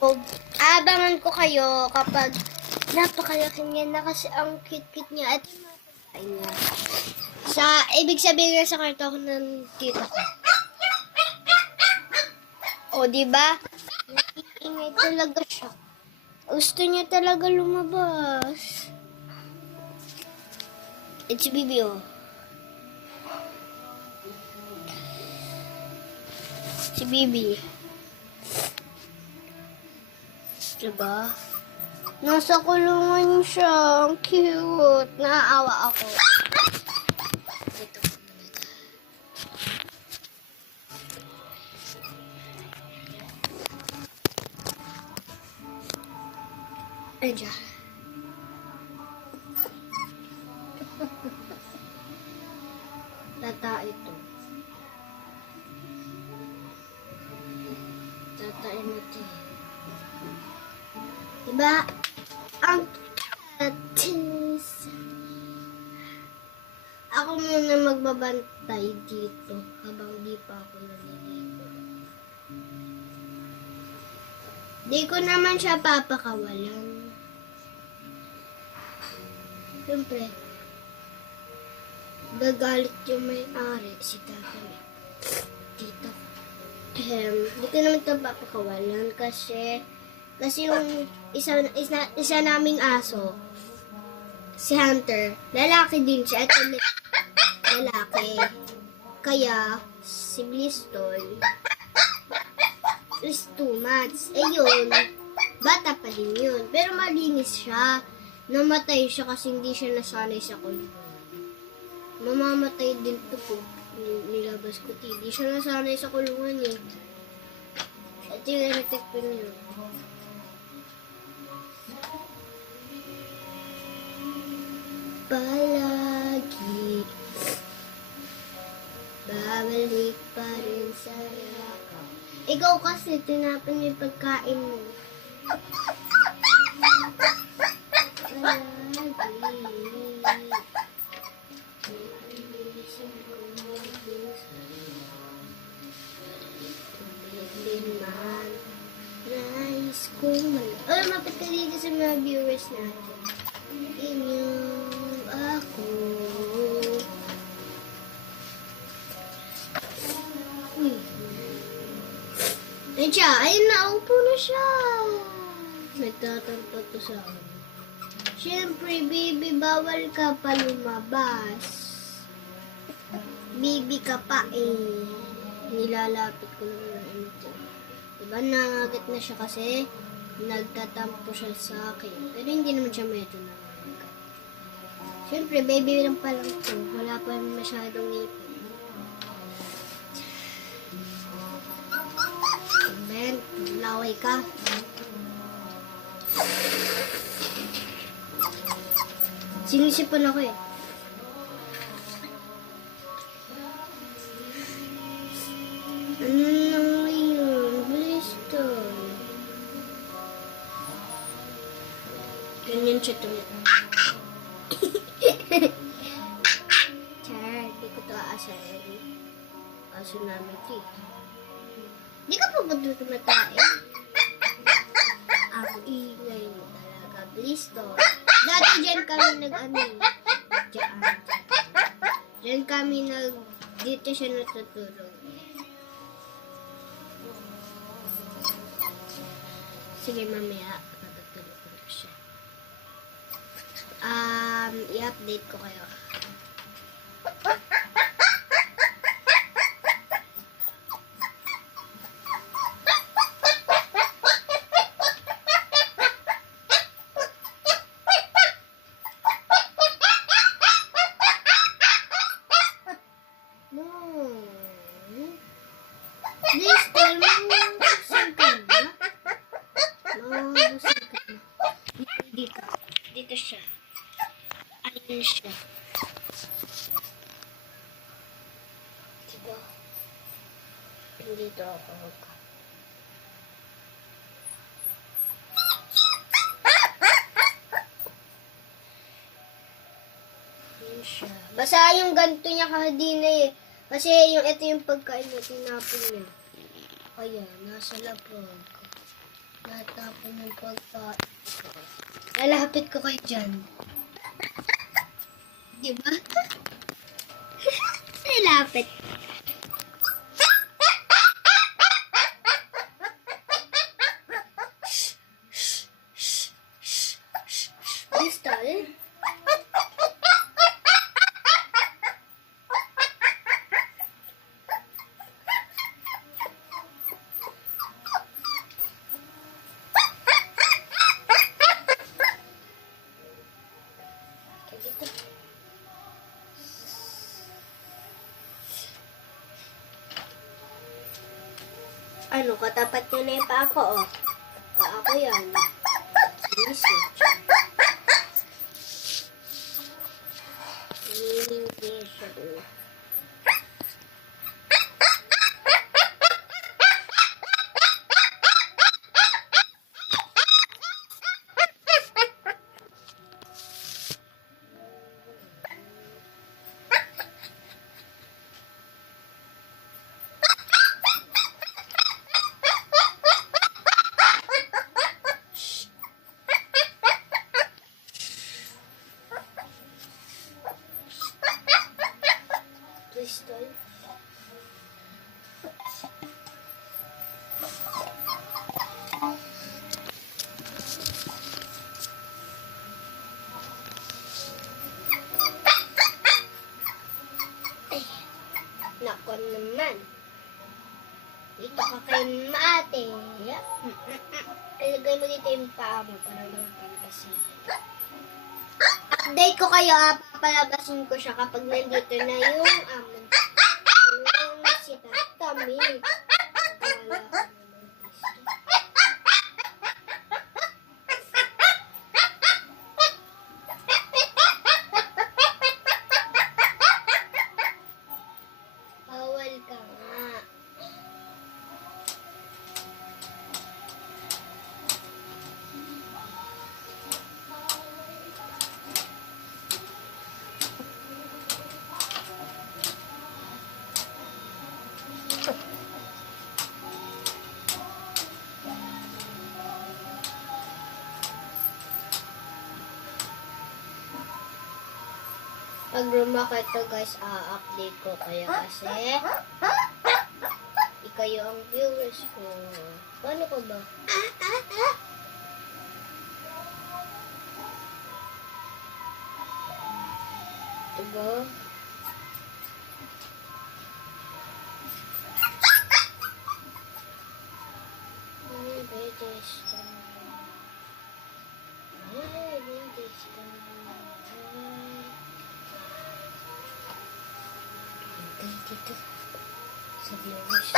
So, aabangan ko kayo kapag napakalaki niya na kasi ang cute-cute niya at niya. Ibig sabihin nga sa karto ko ng tito ko. O, diba? Naiingay talaga siya. Gusto niya talaga lumabas. It's Bibi, oh. Si Bibi. Diba? Nasa kulungan siya. Ang cute. Naaawa ako. Dito. Ayan. Tata ito. Tatain natin. Diba? Ang katis. Ako muna magbabantay dito habang di pa ako naliligo. Di ko naman siya papakawalan. Siyempre, gagalit yung may-ari, si tatay. Dito. Di ko naman ito papakawalan kasi yung isa naming aso, si Hunter, lalaki din siya. At lalaki. Kaya, si Blistoy is 2 months. Yun, bata pa din yun. Pero malinis siya. Namatay siya kasi hindi siya nasanay sa kulungan. Mamamatay din ito po. Nilabas ko. Hindi siya nasanay sa kulungan eh. At yung electric pin niya. Palagi babalik pa rin sa yakap. Ikaw kasi tinapon yung pagkain mo. Nice kung mal... mapit ka dito sa mga viewers natin. Inyong ako. Uy. Ayun siya. Ayun na. Upo na siya. Nagtatampat to sa akin. Siyempre, baby, bawal ka pa lumabas. Baby ka pa eh. Nilalapit ko na ito. Diba, nangagat na siya kasi nagtatampo siya sa akin. Pero hindi naman siya medyo nangagat. Siyempre, baby lang pa lang ito. Wala pa masyadong ngipin. Ben, laway ka. Sinisipan ako eh. Ano na ngayon? Blistoy. Ganyan siya tuloy. Char, di ko ito aasahin. Aso namin ito. Di ka pa ba ito matae? Ang ingay mo talaga, Blistoy. Dati dyan kami Dyan kami dito siya natutulog. Sige, mamaya, natutulog ko na siya. I-update ko kayo. Dito siya. Ayun siya. Diba? Dito ako. Ayun siya. Basa yung ganito niya kahadina eh. Kasi ito yung pagkain na tinapon niya. Ayan, nasa lapag. tapon ng pagkain. Lalapit ko kayo dyan. Diba? Lalapit. Crystal? Ano, katapat niya na yung paa ko, oh. Paa ko yan. Sinisip. Hindi siya, oh. Crystal. Ay, nako naman. Dito ka kay maate. Ilagay mo dito yung paa mo para naman palabasin. Update ko kayo, papalabasin ko siya kapag nandito na yung si Tatami. Wala ka naman, bawal ka nga. Pag lumakit to guys, update ko kayo kasi ikayo ang viewers ko. Paano ko ba? Diba? Dito sa viewers.